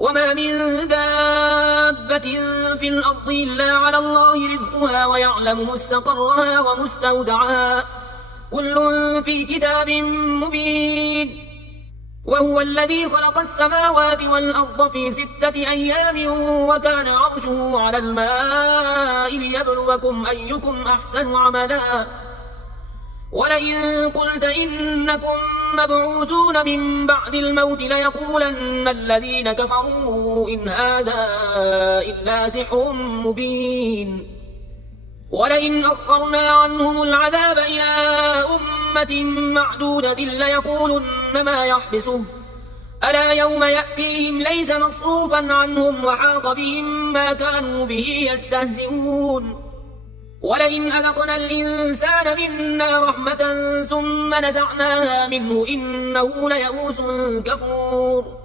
وما من دابة في الأرض إلا على الله رزقها ويعلم مستقرها ومستودعها كل في كتاب مبين. وهو الذي خلق السماوات والأرض في 6 أيام وكان عرشه على الماء ليبلوكم أيكم أحسن عملا. ولئن قلت إنكم مبعوثون من بعد الموت ليقولن الذين كفروا إن هذا إلا سحر مبين. ولئن أخرنا عنهم العذاب إلى أمة معدودة ليقولن ما يحبسه ألا يوم يأتيهم ليس مصروفا عنهم وحاق بهم ما كانوا به يستهزئون. ولئن أذقنا الإنسان منا رحمة ثم نزعناها منه إنه ليئوس كفور.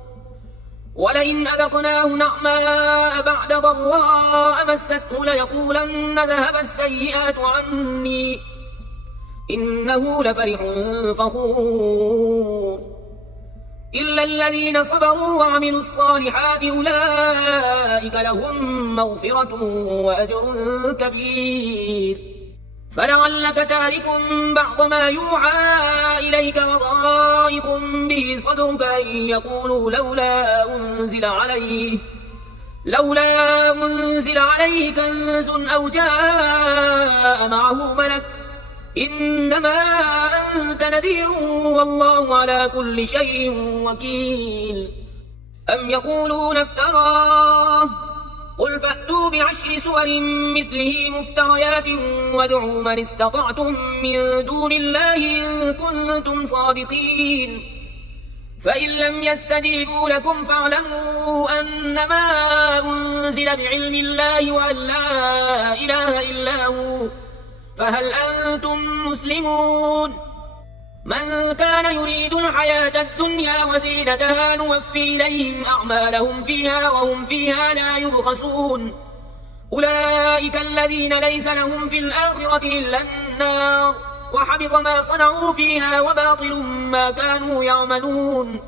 ولئن أذقناه نعماء بعد ضراء مسته ليقولن ذهب السيئات عني إنه لفرح فخور. إلا الذين صبروا وعملوا الصالحات أولئك لهم مغفرة وأجر كبير. فلعلك تارك بعض ما يوحى إليك وضائق به صدرك أن يقولوا لولا أنزل عليه كنز أو جاء معه ملك إنما أنت نذير والله على كل شيء وكيل. أم يقولون افتراه قل فأتوا ب10 سور مثله مفتريات وادعوا من استطعتم من دون الله إن كنتم صادقين. فإن لم يستجيبوا لكم فاعلموا أنما أنزل بعلم الله وأن لا إله إلا هو فهل أنتم مسلمون. من كان يريد الحياة الدنيا وزينتها نوفي إليهم أعمالهم فيها وهم فيها لا يبخسون. أولئك الذين ليس لهم في الآخرة إلا النار وحبط ما صنعوا فيها وباطل ما كانوا يعملون.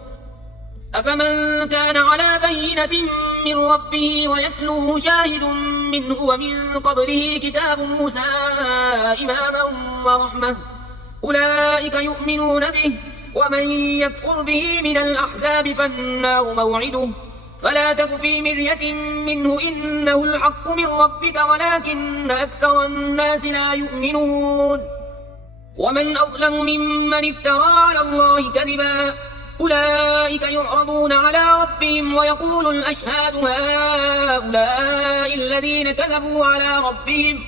أفمن كان على بينة من ربه ويتلوه شاهد منه ومن قبله كتاب موسى إماما ورحمة أولئك يؤمنون به ومن يكفر به من الأحزاب فالنار موعده فلا تك في مرية منه إنه الحق من ربك ولكن أكثر الناس لا يؤمنون. ومن أظلم ممن افترى على الله كذبا أولئك يعرضون على ربهم ويقول الأشهاد هؤلاء الذين كذبوا على ربهم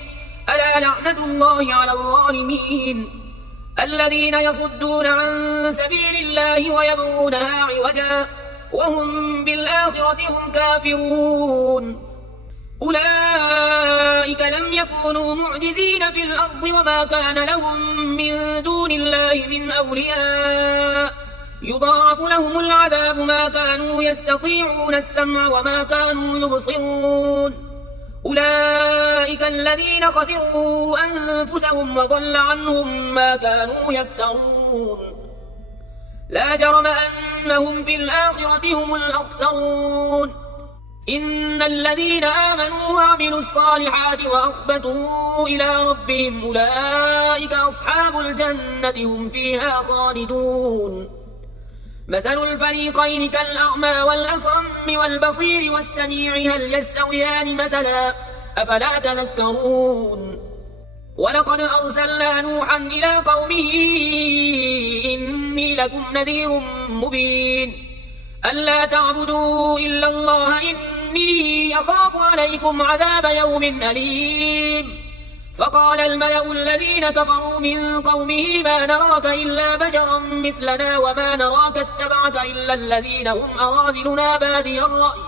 ألا لعنة الله على الظالمين الذين يصدون عن سبيل الله ويبغونها عوجا وهم بالآخرة هم كافرون. أولئك لم يكونوا معجزين في الأرض وما كان لهم من دون الله من أولياء يضاعف لهم العذاب ما كانوا يستطيعون السمع وما كانوا يبصرون. أولئك الذين خسروا أنفسهم وضل عنهم ما كانوا يفترون. لا جرم أنهم في الآخرة هم الأخسرون. إن الذين آمنوا وعملوا الصالحات وأخبتوا إلى ربهم أولئك أصحاب الجنة هم فيها خالدون. مثل الفريقين كالأعمى والأصم والبصير والسميع هل يستويان مثلا أفلا تذكرون. ولقد أرسلنا نوحا إلى قومه إني لكم نذير مبين ألا تعبدوا إلا الله إني أخاف عليكم عذاب يوم أليم. فقال الملأ الذين كفروا من قومه ما نراك إلا بشرا مثلنا وما نراك اتبعك إلا الذين هم أراذلنا بادي الرأي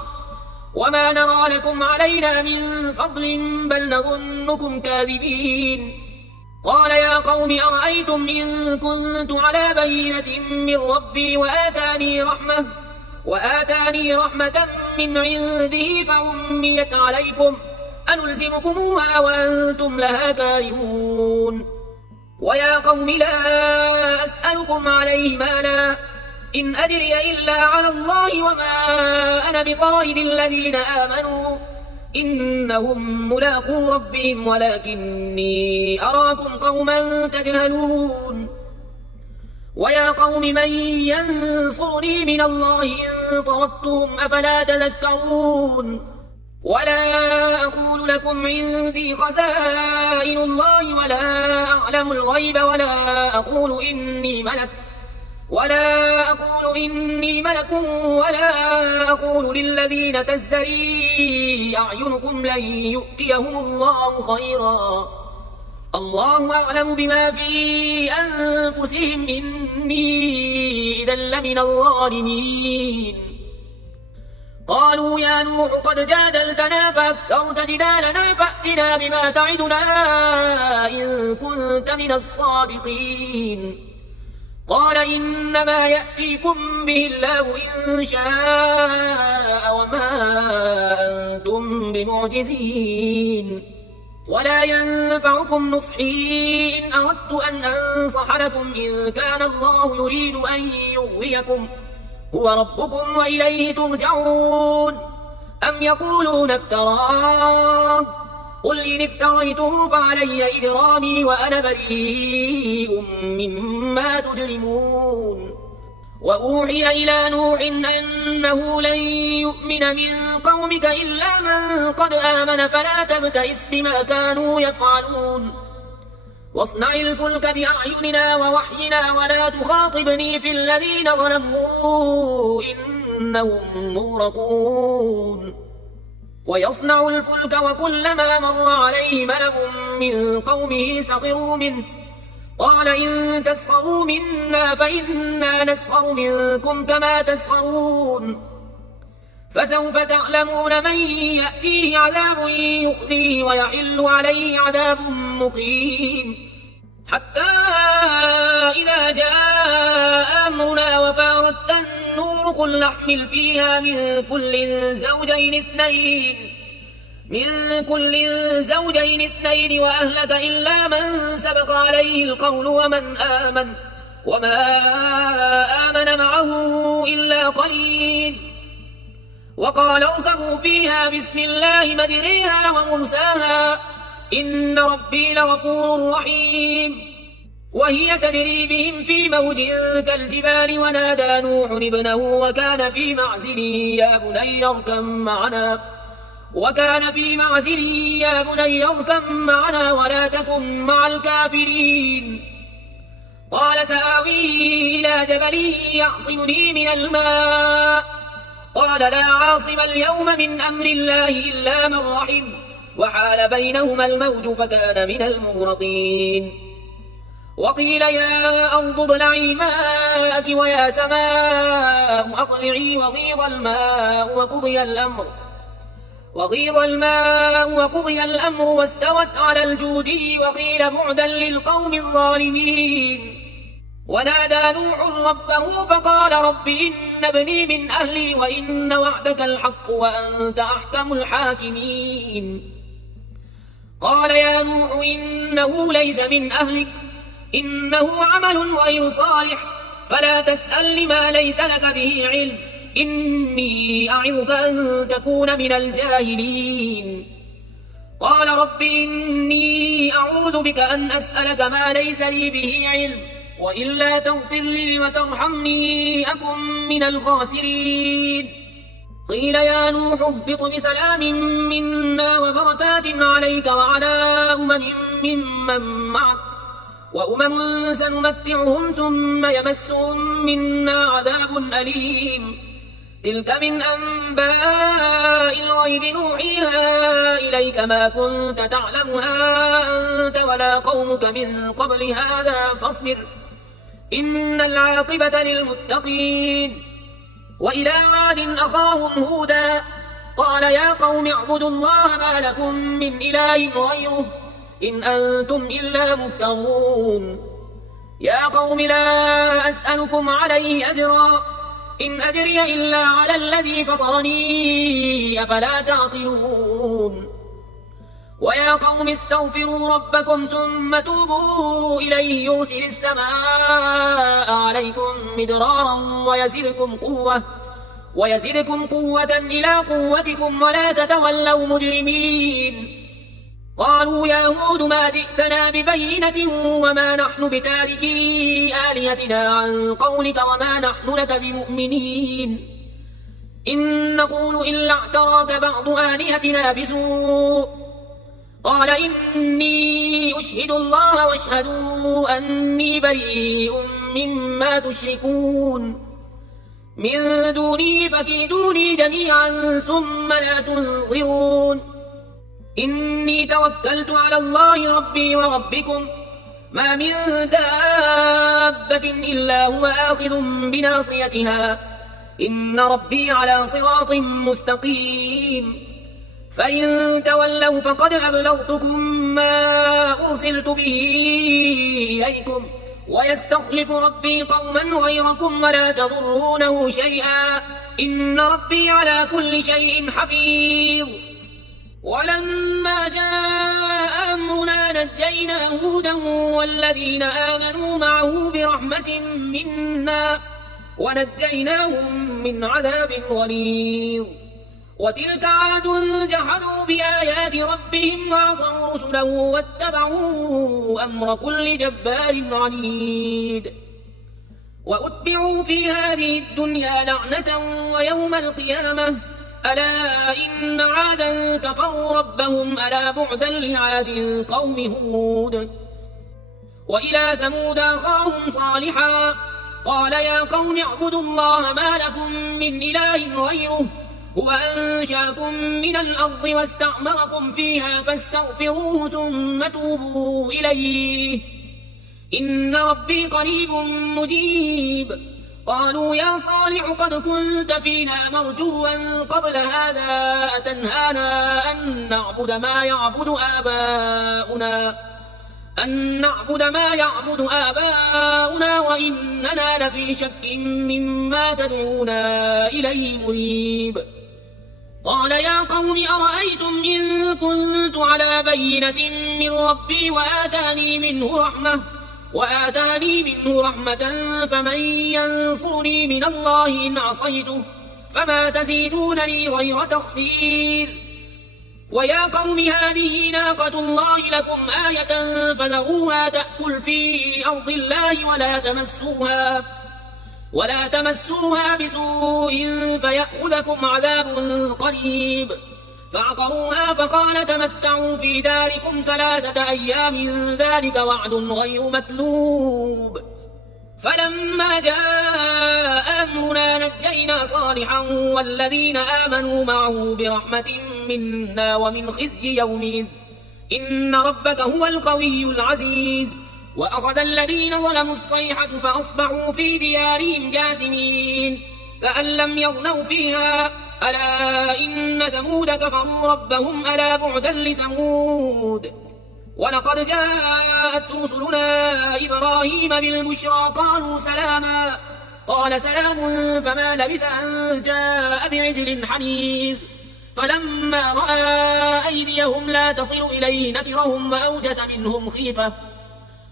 وما نرى لكم علينا من فضل بل نظنكم كاذبين. قال يا قوم أرأيتم إن كنت على بينة من ربي وآتاني رحمة من عنده فعميت عليكم أنلزمكموها وأنتم لها كارهون. ويا قوم لا أسألكم عليه مالا إن أجري إلا على الله وما أنا بطارد الذين آمنوا إنهم ملاقو ربهم ولكني أراكم قوما تجهلون ويا قوم من ينصرني من الله إن طردتهم أفلا تذكرون ولا أقول لكم عندي خزائن الله ولا أعلم الغيب ولا أقول إني ملك ولا أقول للذين تزدري أعينكم لن يؤتيهم الله خيرا الله أعلم بما في أنفسهم إني إذا لمن الظالمين قالوا يا نوح قد جادلتنا فأكثرت جدالنا فأتنا بما تعدنا إن كنت من الصادقين قال إنما يأتيكم به الله إن شاء وما أنتم بمعجزين ولا ينفعكم نصحي إن أردت أن أنصح لكم إن كان الله يريد أن يغويكم هو ربكم وإليه ترجعون أم يقولون افتراه قل إن افتريته فعلي إجرامي وأنا بريء مما تجرمون وأوحي إلى نوح أنه لن يؤمن من قومك إلا من قد آمن فلا تبتئس بما كانوا يفعلون واصنع الفلك بأعيننا ووحينا ولا تخاطبني في الذين ظلموا إنهم مغرقون ويصنع الفلك وكلما مر عليه ملأ من قومه سخروا منه قال إن تسخروا منا فإنا نسخر منكم كما تسخرون فسوف تعلمون من يأتيه عذاب يخزيه ويحل عليه عذاب مقيم حتى إذا جاء أمرنا وفارت النور قل نحمل فيها من كل زوجين اثنين وأهلك إلا من سبق عليه القول وما آمن معه إلا قليل وقال اركبوا فيها بسم الله مجريها ومرساها إن ربي لغفور رحيم وهي تجري بهم في موج كالجبال ونادى نوح ابنه وكان في معزل يا بني اركب معنا ولا تكن مع الكافرين قال سآوي إلى جبل يعصمني من الماء قال لا عاصم اليوم من أمر الله إلا من رحم وحال بينهما الموج فكان من المغرقين وقيل يا أرض ابلعي ماءك ويا سماء أقلعي وغيض الماء وقضي الأمر واستوت على الجودي وقيل بعدا للقوم الظالمين ونادى نوح ربه فقال رب إن ابني من أهلي وإن وعدك الحق وأنت أحكم الحاكمين قال يا نوح إنه ليس من أهلك إنه عمل غير صالح فلا تسأل لما ليس لك به علم إني أعظك أن تكون من الجاهلين قال رب إني أعوذ بك أن أسألك ما ليس لي به علم وإلا تغفر لي وترحمني أكن من الخاسرين قيل يا نوح اهبط بسلام منا وبركات عليك وعلى أمم ممن معك وأمم سنمتعهم ثم يمسهم منا عذاب أليم تلك من أنباء الغيب نوحيها إليك ما كنت تعلمها أنت ولا قومك من قبل هذا فاصبر إن العاقبة للمتقين وإلى عاد أخاهم هودا قال يا قوم اعبدوا الله ما لكم من إله غيره إن أنتم إلا مفترون يا قوم لا أسألكم عليه أجرا إن أجري إلا على الذي فطرني أفلا تعقلون ويا قوم استغفروا ربكم ثم توبوا إليه يرسل السماء عليكم مدرارا ويزدكم قوة إلى قوتكم ولا تتولوا مجرمين. قالوا يا هود ما جئتنا ببينة وما نحن بتاركي آلهتنا عن قولك وما نحن لك بمؤمنين إن نقول إلا اعتراك بعض آلهتنا بسوء. قال إني أشهد الله واشهدوا أني بريء مما تشركون من دوني فكيدوني جميعا ثم لا تنظرون. إني توكلت على الله ربي وربكم ما من دابة إلا هو آخذ بناصيتها إن ربي على صراط مستقيم. فإن تولوا فقد أبلغتكم ما أرسلت به إليكم ويستخلف ربي قوما غيركم ولا تضرونه شيئا إن ربي على كل شيء حفيظ. ولما جاء أمرنا نجينا هودا والذين آمنوا معه برحمة منا ونجيناهم من عذاب غليظ. وتلك عاد جحدوا بآيات ربهم وعصوا رسله واتبعوا أمر كل جبار عنيد. وأتبعوا في هذه الدنيا لعنة ويوم القيامة ألا إن عادا كفروا ربهم ألا بعدا لعاد قوم هود. وإلى ثمود أخاهم صالحا قال يا قوم اعبدوا الله ما لكم من إله غيره هو أنشاكم من الأرض واستعمركم فيها فاستغفروه ثم توبوا إليه إن ربي قريب مجيب. قالوا يا صالح قد كنت فينا مرجوا قبل هذا أتنهانا أن نعبد ما يعبد آباؤنا وإننا لفي شك مما تدعونا إليه مريب. قال يا قوم أرأيتم إن كنت على بينة من ربي وآتاني منه رحمة فمن ينصرني من الله إن عصيته فما تزيدونني غير تخسير. ويا قوم هذه ناقة الله لكم آية فذروها تأكل في أرض الله ولا تمسوها بسوء فيأخذكم عذاب قريب. فعقروها فقال تمتعوا في داركم 3 أيام ذلك وعد غير مكذوب. فلما جاء أمرنا نجينا صالحا والذين آمنوا معه برحمة منا ومن خزي يومئذ إن ربك هو القوي العزيز. وأخذ الذين ظلموا الصيحة فأصبحوا في ديارهم جاثمين كأن لم يغنوا فيها ألا إن ثمود كفروا ربهم ألا بعدا لثمود. ولقد جاءت رسلنا إبراهيم بالبشرى قالوا سلاما قال سلام فما لبث أن جاء بعجل حنيذ. فلما رأى أيديهم لا تصل إليه نكرهم وأوجس منهم خيفة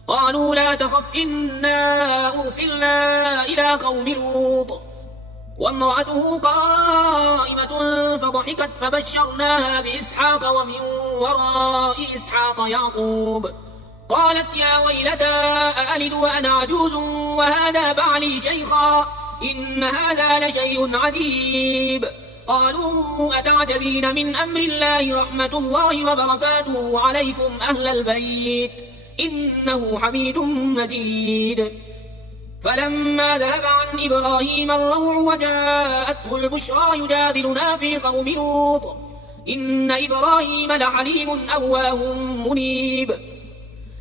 قالوا لا تخف إنا أرسلنا إلى قوم لوط وامرأته قائمة فضحكت فبشرناها بإسحاق ومن وراء إسحاق يعقوب. قالت يا ويلتى أألد وأنا عجوز وهذا بعلي شيخا إن هذا لشيء عجيب. قالوا أتعجبين من أمر الله رحمة الله وبركاته عليكم أهل البيت إنه حميد مجيد. فلما ذهب عن إبراهيم الروع وجاءته البشرى يجادلنا في قوم لوط إن إبراهيم لحليم أواه منيب.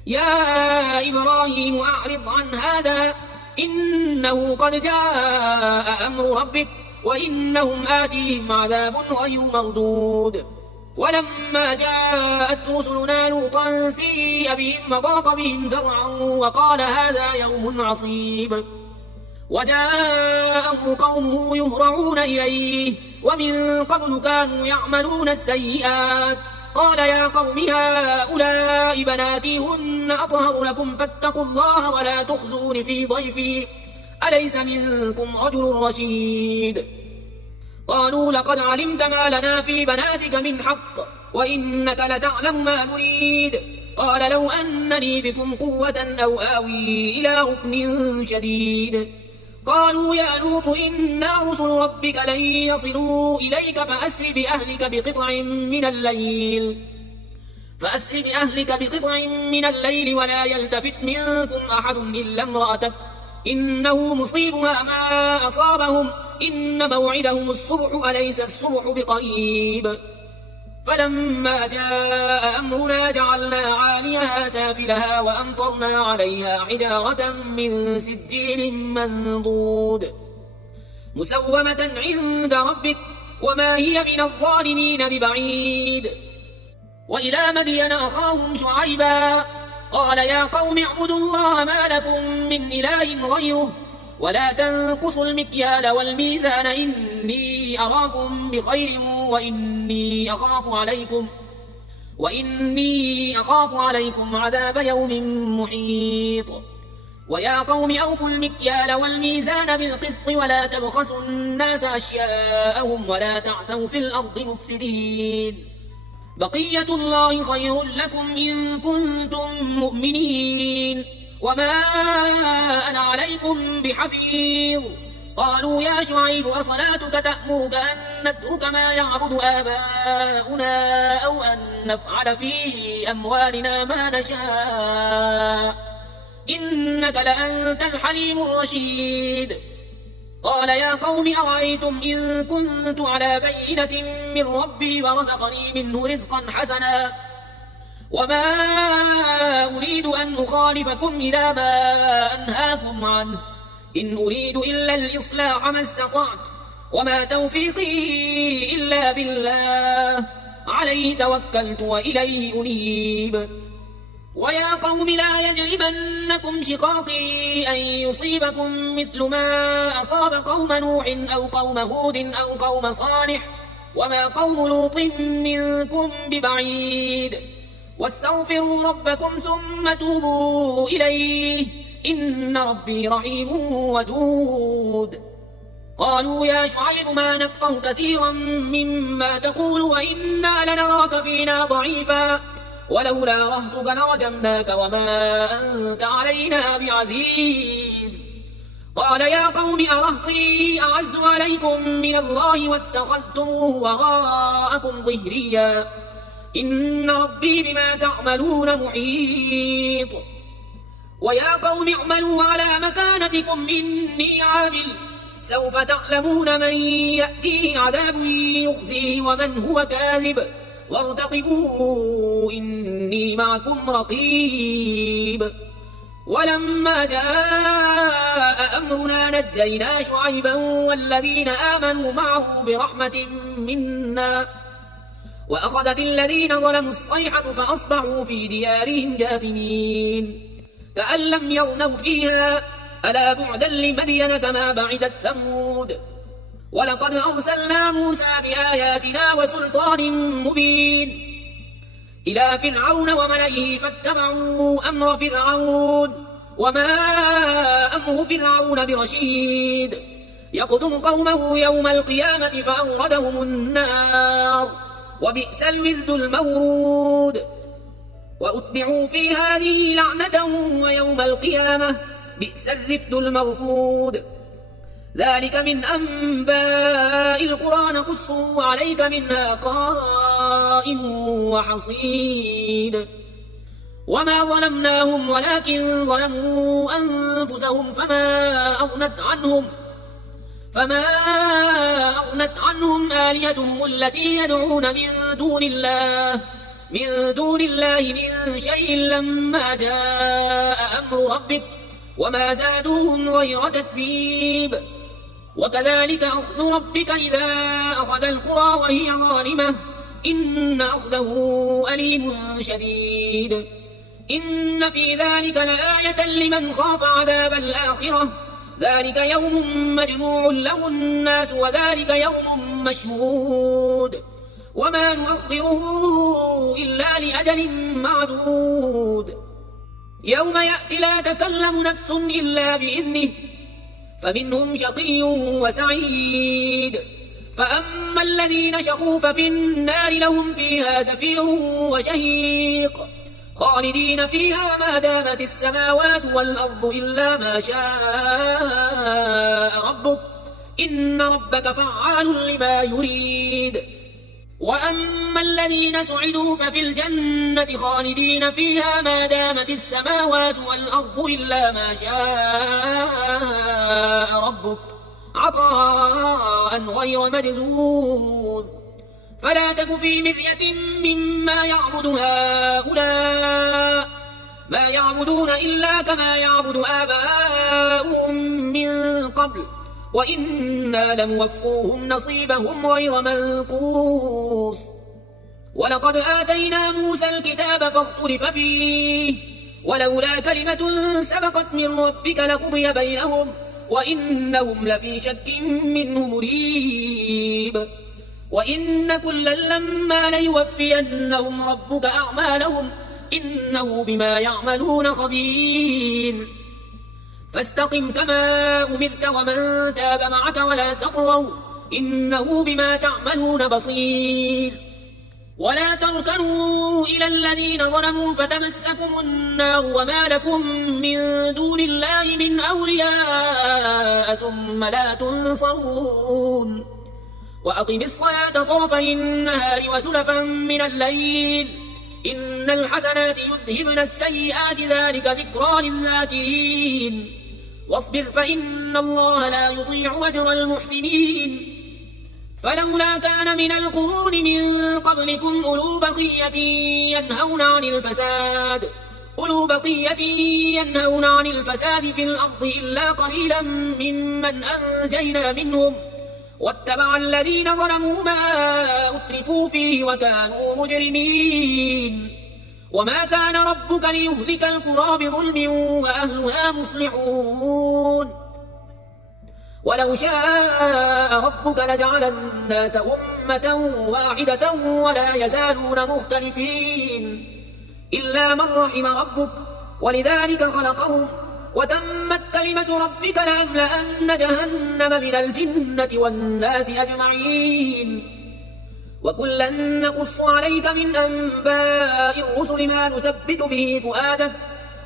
يا إبراهيم أعرض عن هذا إنه قد جاء أمر ربك وإنهم آتيهم عذاب غير مردود. ولما جاءت رسلنا لوطا سيء بهم وضاق بهم ذرعا وقال هذا يوم عصيب. وجاءه قومه يهرعون إليه ومن قبل كانوا يعملون السيئات قال يا قوم هؤلاء بناتي هن أطهر لكم فاتقوا الله ولا تخزون في ضيفي أليس منكم رجل رشيد. قالوا لقد علمت ما لنا في بناتك من حق وإنك لتعلم ما نريد. قال لو أنني بكم قوة أو آوي إلى ركن شديد. قالوا يا لوط إنا رسل ربك لن يصلوا إليك فأسر بقطع من الليل ولا يلتفت منكم أحد إلا امرأتك إنه مصيبها ما أصابهم إن موعدهم الصبح أليس الصبح بقريب. فلما جاء أمرنا جعلنا عاليها سافلها وأمطرنا عليها حجارة من سجيل منضود مسومة عند ربك وما هي من الظالمين ببعيد. وإلى مدين أخاهم شعيبا قال يا قوم اعبدوا الله ما لكم من إله غيره ولا تنقصوا المكيال والميزان إني أراكم بخير وإني أخاف عليكم عذاب يوم محيط. ويا قوم أوفوا المكيال والميزان بالقسط ولا تبخسوا الناس أشياءهم ولا تعثوا في الأرض مفسدين بقية الله خير لكم إن كنتم مؤمنين وما أنا عليكم بحفيظ. قالوا يا شعيب أصلاتك تأمرك أن نترك ما يعبد آباؤنا أو أن نفعل في أموالنا ما نشاء إنك لأنت الحليم الرشيد. قال يا قوم أرأيتم إن كنت على بينة من ربي ورزقني منه رزقا حسنا وما أريد أن أخالفكم إلى ما أنهاكم عنه إن أريد إلا الإصلاح ما استطعت وما توفيقي إلا بالله عليه توكلت وإليه أنيب. ويا قوم لا يجرمنكم شقاقي أن يصيبكم مثل ما أصاب قوم نوح أو قوم هود أو قوم صالح وما قوم لوط منكم ببعيد. واستغفروا ربكم ثم توبوا إليه إن ربي رحيم ودود. قالوا يا شعيب ما نفقه كثيرا مما تقول وإنا لنراك فينا ضعيفا ولولا رهطك لرجمناك وما أنت علينا بعزيز. قال يا قوم أرهطي أعز عليكم من الله واتخذتموه وراءكم ظهريا إن ربي بما تعملون محيط. ويا قوم اعملوا على مكانتكم إني عامل سوف تعلمون من يأتيه عذاب يخزيه ومن هو كاذب وارتقبوا إني معكم رقيب. ولما جاء أمرنا نجينا شعيبا والذين آمنوا معه برحمة منا وأخذت الذين ظلموا الصيحة فأصبحوا في ديارهم جاثمين كأن لم يغنوا فيها ألا بعدا لمدين كما بعدت ثمود. ولقد أرسلنا موسى بآياتنا وسلطان مبين إلى فرعون وملئه فاتبعوا أمر فرعون وما أمر فرعون برشيد يقدم قومه يوم القيامة فأوردهم النار وبئس الورد المورود. وأتبعوا في هذه لعنة ويوم القيامة بئس الرفد المرفود. ذلك من أنباء القرى نقصه عليك منها قائم وحصيد. وما ظلمناهم ولكن ظلموا أنفسهم فما أغنت عنهم آلهتهم التي يدعون من دون الله من شيء لما جاء أمر ربك وما زادوهم غير تتبيب. وكذلك أخذ ربك إذا أخذ القرى وهي ظالمة إن أخذه أليم شديد. إن في ذلك لآية لمن خاف عذاب الآخرة ذلك يوم مجموع له الناس وذلك يوم مشهود. وما نؤخره إلا لأجل معدود يوم يأتي لا تكلم نفس إلا بإذنه فمنهم شقي وسعيد فأما الذين شقوا ففي النار لهم فيها زفير وشهيق خالدين فيها ما دامت السماوات والأرض إلا ما شاء ربك إن ربك فعال لما يريد وأما الذين سعدوا ففي الجنة خالدين فيها ما دامت السماوات والأرض إلا ما شاء ربك عطاء غير مجذوذ فلا تك في مرية مما يعبد هؤلاء ما يعبدون إلا كما يعبد آباؤهم من قبل وإنا لنوفوهم نصيبهم غير منقوص ولقد آتينا موسى الكتاب فاختلف فيه ولولا كلمة سبقت من ربك لقضي بينهم وإنهم لفي شك منه مريب وإن كلا لما ليوفينهم ربك أعمالهم إنه بما يعملون خبير فاستقم كما أمرت ومن تاب معك ولا تطغوا إنه بما تعملون بصير ولا تركنوا إلى الذين ظلموا فتمسكم النار وما لكم من دون الله من أولياء ثم لا تنصرون وأقم الصلاة طرفي النهار وزلفا من الليل إن الحسنات يذهبن السيئات ذلك ذكرى للذاكرين واصبر فإن الله لا يضيع أجر المحسنين فلولا كان من القرون من قبلكم أولو بقية ينهون عن الفساد في الأرض إلا قليلا ممن أنجينا منهم واتبع الذين ظلموا ما أترفوا فيه وكانوا مجرمين وما كان ربك ليهلك القرى بظلم وأهلها مصلحون ولو شاء ربك لجعل الناس أمة واحدة ولا يزالون مختلفين إلا من رحم ربك ولذلك خلقهم وتمت كلمة ربك لأملأن جهنم من الجنة والناس أجمعين وكلا نقص عليك من أنباء الرسل ما نثبت به فؤادك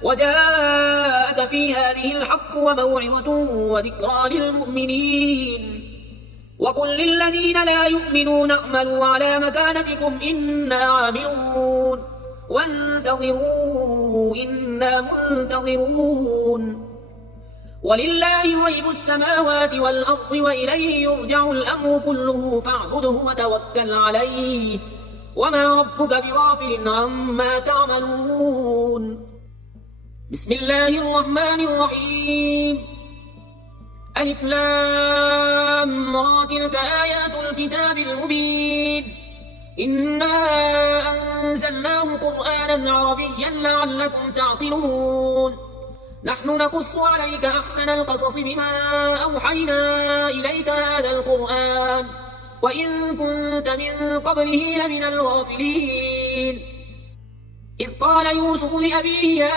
وجاءك في هذه الحق وموعظة وذكرى للمؤمنين وقل للذين لا يؤمنون اعملوا على مكانتكم إنا عاملون وانتظروا إنا منتظرون ولله غيب السماوات والأرض وإليه يرجع الأمر كله فاعبده وتوكل عليه وما ربك بغافل عما تعملون بسم الله الرحمن الرحيم ألف لام را تلك آيات الكتاب المبين إنا أنزلناه قرآنا عربيا لعلكم تعقلون نحن نقص عليك أحسن القصص بما أوحينا إليك هذا القرآن وإن كنت من قبله لمن الغافلين إذ قال يوسف لأبيه يا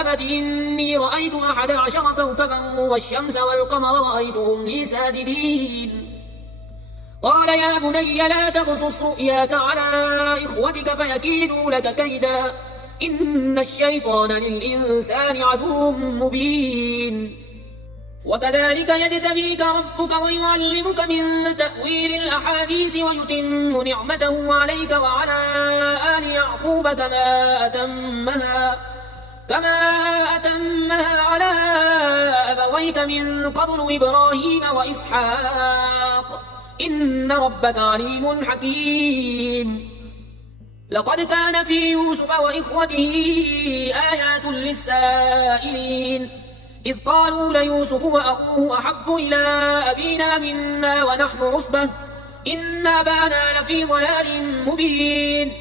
أبت إني رأيت 11 كوكبا والشمس والقمر رأيتهم لي ساجدين قال يا بني لا تقصص رؤياك على إخوتك فيكيدوا لك كيدا إن الشيطان للإنسان عدو مبين وكذلك يجتبيك ربك ويعلمك من تأويل الأحاديث ويتم نعمته عليك وعلى آل يعقوب كما أتمها على أبويك من قبل إبراهيم وإسحاق إن ربك عليم حكيم لقد كان في يوسف وإخوته آيات للسائلين إذ قالوا ليوسف وأخوه أحب إلى أبينا منا ونحن عصبة إن أبانا لفي ضلال مبين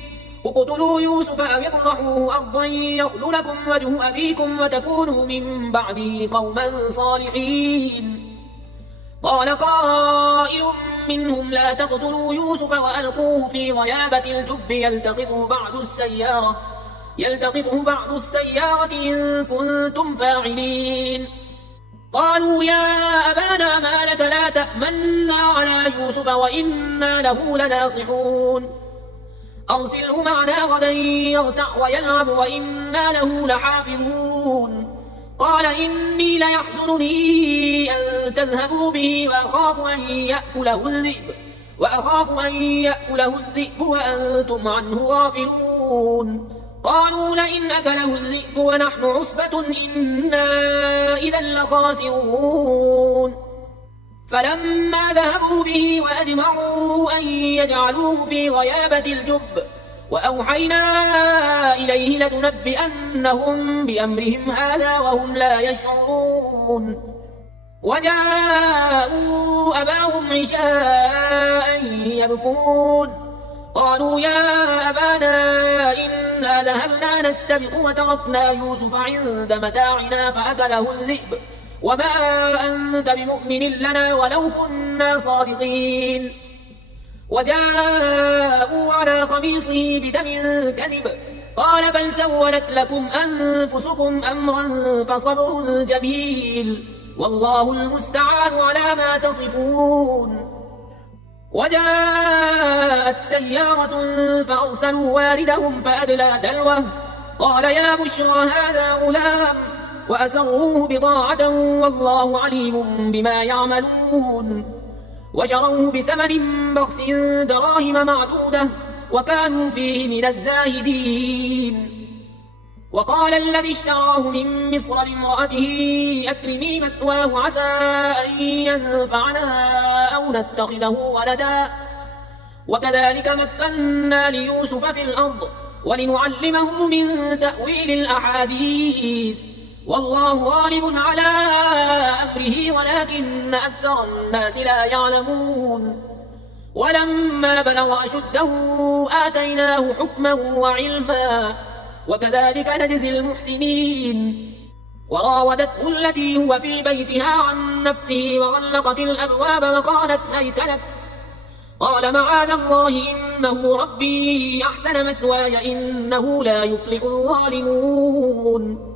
اقتلوا يوسف أو اطرحوه أرضا يخل لكم وجه أبيكم وتكونوا من بعده قوما صالحين قال قائل منهم لا تقتلوا يوسف وألقوه في غيابة الجب يلتقطه بعض السيارة إن كنتم فاعلين. قالوا يا أبانا ما لك لا تأمنا على يوسف وإنا له لناصحون أرسله معنا غدا يرتع ويلعب وإنا له لحافظون. قال إني ليحزنني أن تذهبوا به وأخاف أن يأكله الذئب وأنتم عنه غافلون. قالوا لئن أكله الذئب ونحن عصبة إنا إذا لخاسرون. فلما ذهبوا به وأجمعوا أن يجعلوه في غيابة الجب وأوحينا إليه لتنبئنهم بأمرهم هذا وهم لا يشعرون. وجاءوا أباهم عشاء يبكون. قالوا يا أبانا إنا ذهبنا نستبق وتركنا يوسف عند متاعنا فأكله الذئب وما أنت بمؤمن لنا ولو كنا صادقين. وجاءوا على قميصه بدم كذب قال بل سولت لكم أنفسكم أمرا فصبر جميل والله المستعان على ما تصفون. وجاءت سيارة فأرسلوا واردهم فأدلى دلوه قال يا بشرى هذا غلام وأسروه بضاعة والله عليم بما يعملون. وشروه بثمن بخس دراهم معدودة وكانوا فيه من الزاهدين. وقال الذي اشتراه من مصر لامرأته أكرمي مثواه عسى أن ينفعنا أو نتخذه ولدا وكذلك مكنا ليوسف في الأرض ولنعلمه من تأويل الأحاديث والله غالب على أمره ولكن أكثر الناس لا يعلمون. ولما بلغ أشده آتيناه حكما وعلما وكذلك نجزي المحسنين. وراودته التي هو في بيتها عن نفسه وغلقت الأبواب وقالت هيت لك قال معاذ الله إنه ربي أحسن مثواي إنه لا يفلح الظالمون.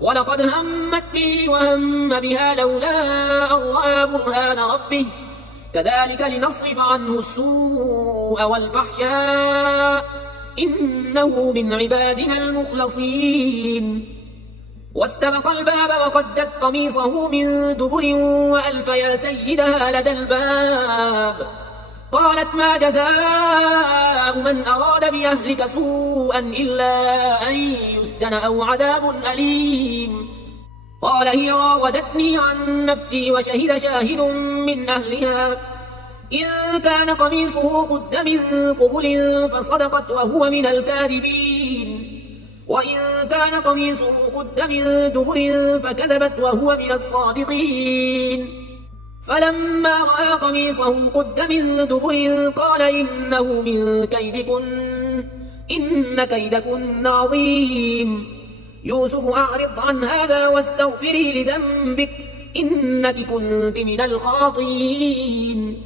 ولقد همت به وهم بها لولا أن رأى برهان ربه كذلك لنصرف عنه السوء والفحشاء إنه من عبادنا المخلصين. واستبق الباب وقدت قميصه من دبر وألف يا سيدها لدى الباب قالت ما جزاء من أراد بأهلك سوءا إلا أن يسجن أو عذاب أليم. قال هي راودتني عن نفسي وشهد شاهد من أهلها إن كان قميصه قد من قبل فصدقت وهو من الكاذبين وإن كان قميصه قد من دبر فكذبت وهو من الصادقين. فلما رأى قميصه قد من دبر قال إنه من كيدكن إن كيدكن عظيم. يوسف أعرض عن هذا واستغفري لذنبك إنك كنت من الخاطئين.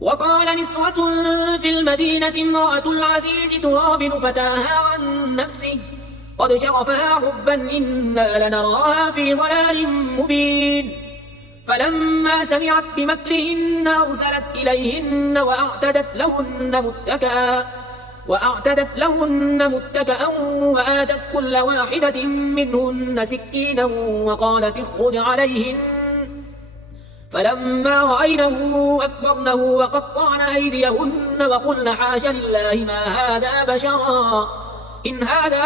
وقال نسوة في المدينة امرأة العزيز تراود فتاها عن نفسه قد شغفها حبا إنا لنراها في ضلال مبين. فلما سمعت بمكرهن أرسلت إليهن وأعتدت لهن متكأ وآتت كل واحدة منهن سكينا وقالت اخرج عليهن. فلما رأينه أكبرنه وقطعن أيديهن وقلن حاش لله ما هذا بشرا إن هذا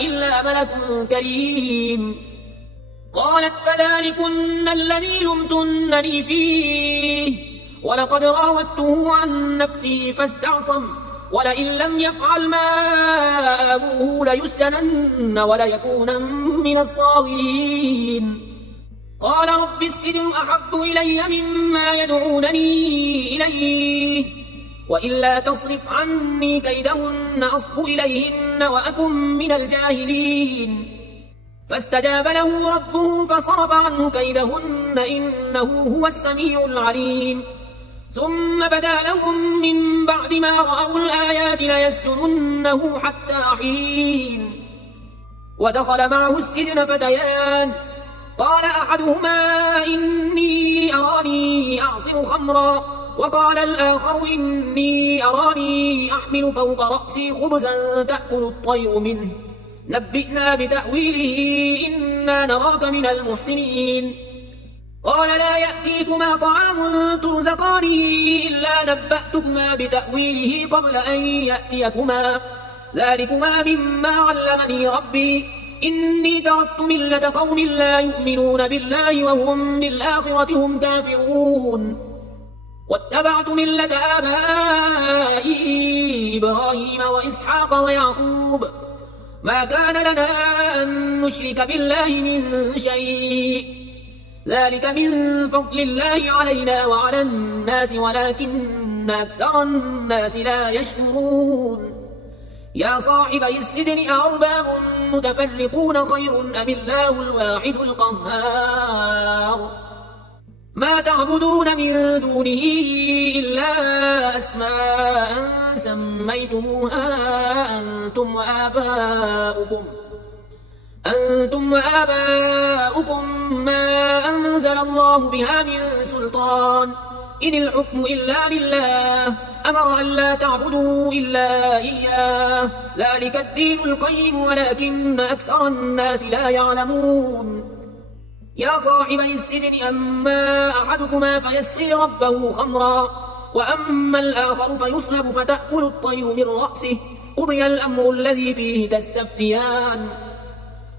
إلا ملك كريم. قالت فذلكن الذي لمتنني فيه ولقد راودته عن نفسه فاستعصم ولئن لم يفعل ما آمره ليسجنن وليكون من الصاغرين. قال رب السجن أحب إلي مما يدعونني إليه وإلا تصرف عني كيدهن أصب إليهن وأكن من الجاهلين. فاستجاب له ربه فصرف عنه كيدهن إنه هو السميع العليم ثم بدا لهم من بعد ما رأوا الآيات ليسجننه حتى حين ودخل معه السجن فتيان قال أحدهما إني أراني أعصر خمرا وقال الآخر إني أراني أحمل فوق رأسي خبزا تأكل الطير منه نبئنا بتأويله إنا نراك من المحسنين قال لا يأتيكما طعام ترزقانه إلا نبأتكما بتأويله قبل أن يأتيكما ذلكما مما علمني ربي إني تركت ملة قوم لا يؤمنون بالله وهم بالآخرة هم كافرون واتبعت ملة آبائي إبراهيم وإسحاق ويعقوب ما كان لنا أن نشرك بالله من شيء ذلك من فضل الله علينا وعلى الناس ولكن أكثر الناس لا يشكرون يا صاحبي السجن أأرباب متفرقون خير أم الله الواحد القهار ما تعبدون من دونه إلا أسماء سميتموها أنتم وآباؤكم ما أنزل الله بها من سلطان إن الحكم إلا لله أمر أن لا تعبدوا إلا إياه ذلك الدين القيم ولكن أكثر الناس لا يعلمون يا صاحبي السجن أما أحدكما فيسقي ربه خمرا وأما الآخر فيصلب فتأكل الطير من رأسه قضي الأمر الذي فيه تستفتيان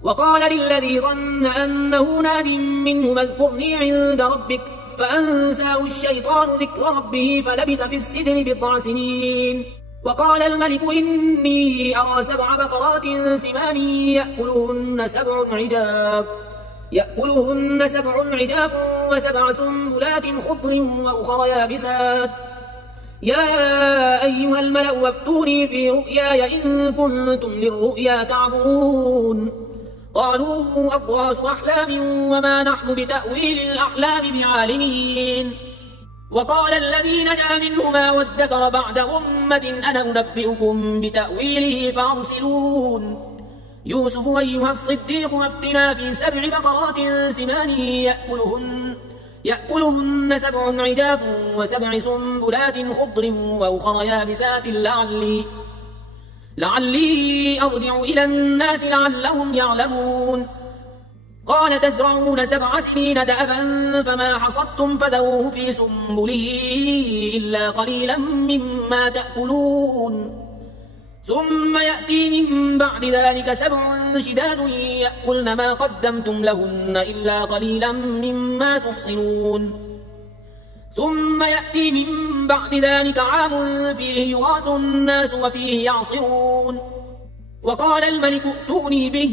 وقال للذي ظن أنه ناد منه اذكرني عند ربك فأنساه الشيطان ذكر ربه فلبث في السجن 4 سنين وقال الملك إني أرى 7 بقرات سمان يأكلهن 7 عجاف و7 سنبلات خضر وأخر يابسات يا أيها الملأ وافتوني في رؤياي إن كنتم للرؤيا تعبرون قالوا أضغاث أحلام وما نحن بتأويل الأحلام بعالمين وقال الذي نجا منهما وادكر بعد أمة أنا أنبئكم بتأويله فأرسلون يوسف أيها الصديق وافتنا في 7 بقرات سمان يأكلهن 7 عجاف و7 سنبلات خضر وأخر يابسات لعلي أرجع إلى الناس لعلهم يعلمون قال تزرعون 7 سنين دأبا فما حصدتم فذروه في سنبله إلا قليلا مما تأكلون ثم يأتي من بعد ذلك 7 شداد يأكلن ما قدمتم لهن إلا قليلا مما تحصنون ثم يأتي من بعد ذلك عام فيه يغاث الناس وفيه يعصرون وقال الملك ائتوني به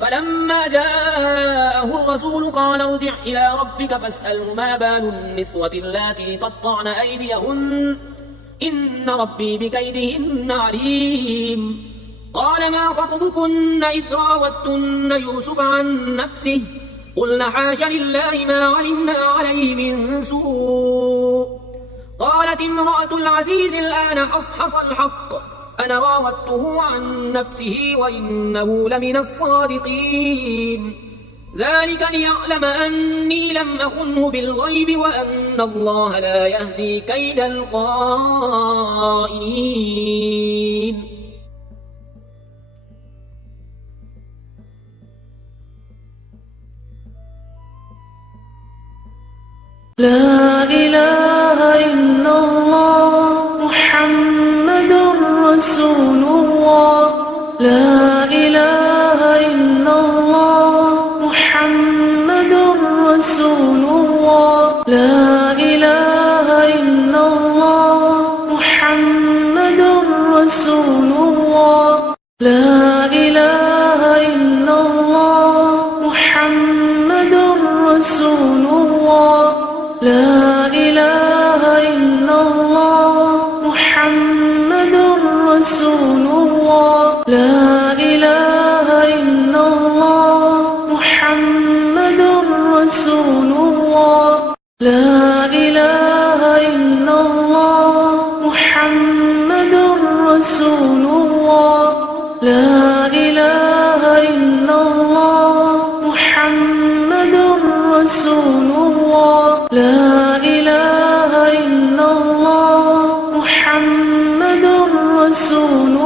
فلما جاءه الرسول قال ارجع إلى ربك فاسأله ما بال النسوة اللاتي قطعن أيديهن إن ربي بكيدهن عليم قال ما خطبكن إذ راوتن يوسف عن نفسه قلنا حاش لله ما علمنا عليه من سوء قالت امرأة العزيز الآن حصحص الحق أنا راودته عن نفسه وإنه لمن الصادقين ذلك ليعلم أني لم أخنه بالغيب وأن الله لا يهدي كيد الخائنين لا إله إلا الله محمد رسول الله لا إله إلا الله محمد رسول الله لا إله إلا الله محمد رسول الله لا إله إلا الله محمد رسول الله لا الله لا إله إلا الله محمد رسول الله لا إله إلا الله محمد رسول الله لا إله إلا الله محمد رسول